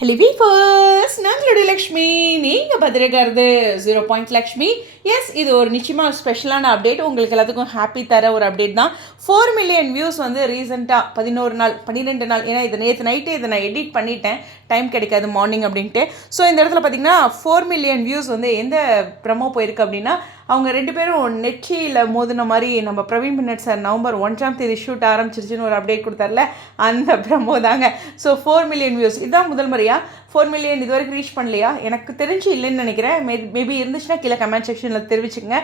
Hello வீஃபர்ஸ் நாங்களுடைய லக்ஷ்மி. நீங்கள் பத்திரிக்கிறது ஜீரோ பாயிண்ட் லக்ஷ்மி எஸ் இது ஒரு நிச்சயமாக ஸ்பெஷலான அப்டேட் உங்களுக்கு எல்லாத்துக்கும் ஹாப்பி தர ஒரு அப்டேட் தான். ஃபோர் மில்லியன் வியூஸ் வந்து ரீசெண்டாக பதினோரு நாள் பன்னிரெண்டு நாள். ஏன்னா இது நேற்று நைட்டே இதை நான் எடிட் பண்ணிட்டேன். டைம் கிடைக்காது மார்னிங் அப்படின்ட்டு. ஸோ இந்த இடத்துல பார்த்தீங்கன்னா ஃபோர் மில்லியன் வியூஸ் வந்து எந்த ப்ரமோ போயிருக்கு அப்படின்னா அவங்க ரெண்டு பேரும் நெற்றியில் மோதின மாதிரி நம்ம பிரவீன் பின்னட் சார் நவம்பர் ஒன்றாம் தேதி ஷூட் ஆரம்பிச்சிருச்சுன்னு ஒரு அப்டேட் கொடுத்தார்ல அந்த ப்ரமோ தாங்க. ஸோ ஃபோர் மில்லியன் வியூஸ் இதுதான் முதல் முறையாக ஃபோர் மில்லியன் இது வரைக்கும் ரீச் பண்ணலையா? எனக்கு தெரிஞ்சு இல்லைன்னு நினைக்கிறேன். மே மேபி இருந்துச்சுன்னா கீழே கமெண்ட் செக்ஷனில் தெரிவிச்சுங்க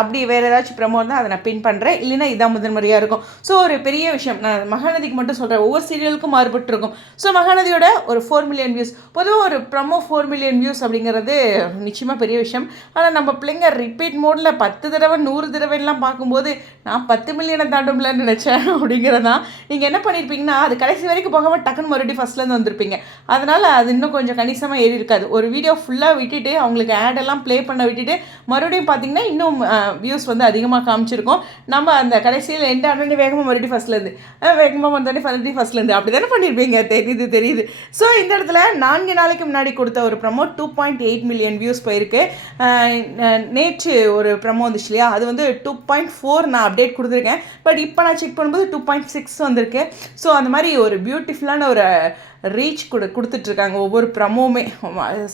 அப்படி வேறு ஏதாச்சும் ப்ரமோ தான் அதை நான் பின் பண்ணுறேன் இல்லைன்னா இதான் முதன்முறையாக இருக்கும். ஸோ ஒரு பெரிய விஷயம். நான் மகாநதிக்கு மட்டும் சொல்கிறேன் ஒவ்வொரு சீரியலுக்கும் மாறுபட்டு இருக்கும். ஸோ மகாநதியோட ஒரு ஃபோர் மில்லியன் வியூஸ் பொதுவாக ஒரு ப்ரமோ ஃபோர் மில்லியன் வியூஸ் அப்படிங்கிறது நிச்சயமாக பெரிய விஷயம். ஆனால் நம்ம பிள்ளைங்க ரிப்பீட் மோடில் பத்து தடவை நூறு தடவைலாம் பார்க்கும்போது நான் பத்து மில்லியனை தாண்டும்லன்னு நினச்சேன் அப்படிங்கிறதான் நீங்கள் என்ன பண்ணியிருப்பீங்கன்னா அது கடைசி வரைக்கும் போகாமல் டக்குன்னு மறுபடியும் ஃபஸ்ட்லேருந்து வந்திருப்பீங்க. அதனால் அது இன்னும் கொஞ்சம் கணிசமாக ஏறி இருக்காது. ஒரு வீடியோ ஃபுல்லாக விட்டுட்டு அவங்களுக்கு ஆடெல்லாம் ப்ளே பண்ண விட்டுட்டு மறுபடியும் பார்த்தீங்கன்னா இன்னும் வியூஸ் வந்து அதிகமாக காமிச்சிருக்கோம். நம்ம அந்த கடைசியில் எந்த ஆடனே வேகமாக மறுபடியும் ஃபஸ்ட்லேருந்து வேகமாக வந்தோடனே மறுபடியும் ஃபஸ்ட்லேருந்து அப்படி தானே பண்ணியிருப்பீங்க தெரியுது தெரியுது. ஸோ இந்த இடத்துல நான்கு நாளைக்கு முன்னாடி கொடுத்த ஒரு promo two point eight million views போயிருக்கு. நேற்று ஒரு ப்ரமோ வந்துச்சு இல்லையா? அது வந்து டூ பாயிண்ட் ஃபோர் நான் அப்டேட் கொடுத்துருக்கேன். பட் இப்போ நான் செக் பண்ணும்போது டூ பாயிண்ட் சிக்ஸ் வந்திருக்கு. ஸோ அந்த மாதிரி ஒரு பியூட்டிஃபுல்லான ஒரு ரீச் கொடு கொடுத்துட்ருக்காங்க ஒவ்வொரு ப்ரமோவுமே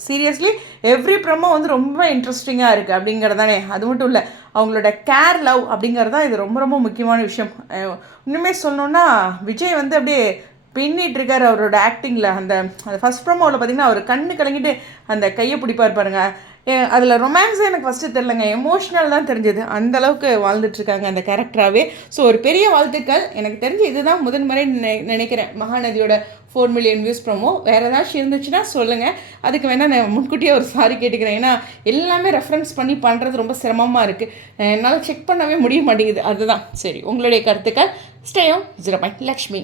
சீரியஸ்லி எவ்ரி ப்ரமோ வந்து ரொம்ப இன்ட்ரெஸ்டிங்காக இருக்குது அப்படிங்கிறது தானே அது மட்டும் இல்லை அவங்களோட கேர் லவ் அப்படிங்கிறது தான் இது ரொம்ப ரொம்ப முக்கியமான விஷயம். இன்னுமே சொல்லணுன்னா விஜய் வந்து அப்படியே பின்னிட்டு இருக்கார் அவரோட ஆக்டிங்கில் அந்த அந்த ஃபஸ்ட் ப்ரமோவில் பார்த்தீங்கன்னா அவர் கண்ணு கலங்கிட்டு அந்த கையை பிடிப்பார் பாருங்கள் அதில் ரொமான்ஸே எனக்கு ஃபஸ்ட்டு தெரிலங்க எமோஷ்னல் தான் தெரிஞ்சது. அந்த அளவுக்கு அந்த கேரக்டராகவே ஸோ ஒரு பெரிய வாழ்த்துக்கள். எனக்கு தெரிஞ்சு இதுதான் முதன்முறை நினைக்கிறேன். மகாநதியோட ஃபோர் மில்லியன் வியூஸ் ப்ரோமோ வேறு ஏதாச்சும் இருந்துச்சுன்னா சொல்லுங்கள் அதுக்கு வேணால் நான் முன்கூட்டியே ஒரு சாரி கேட்டுக்கிறேன். ஏன்னா எல்லாமே ரெஃபரன்ஸ் பண்ணி பண்ணுறது ரொம்ப சிரமமாக இருக்குது என்னால் செக் பண்ணவே முடிய மாட்டேங்குது. அதுதான். சரி உங்களுடைய கருத்துக்கள். ஸ்டேயும் ஜீரோ பாயிண்ட் லக்ஷ்மி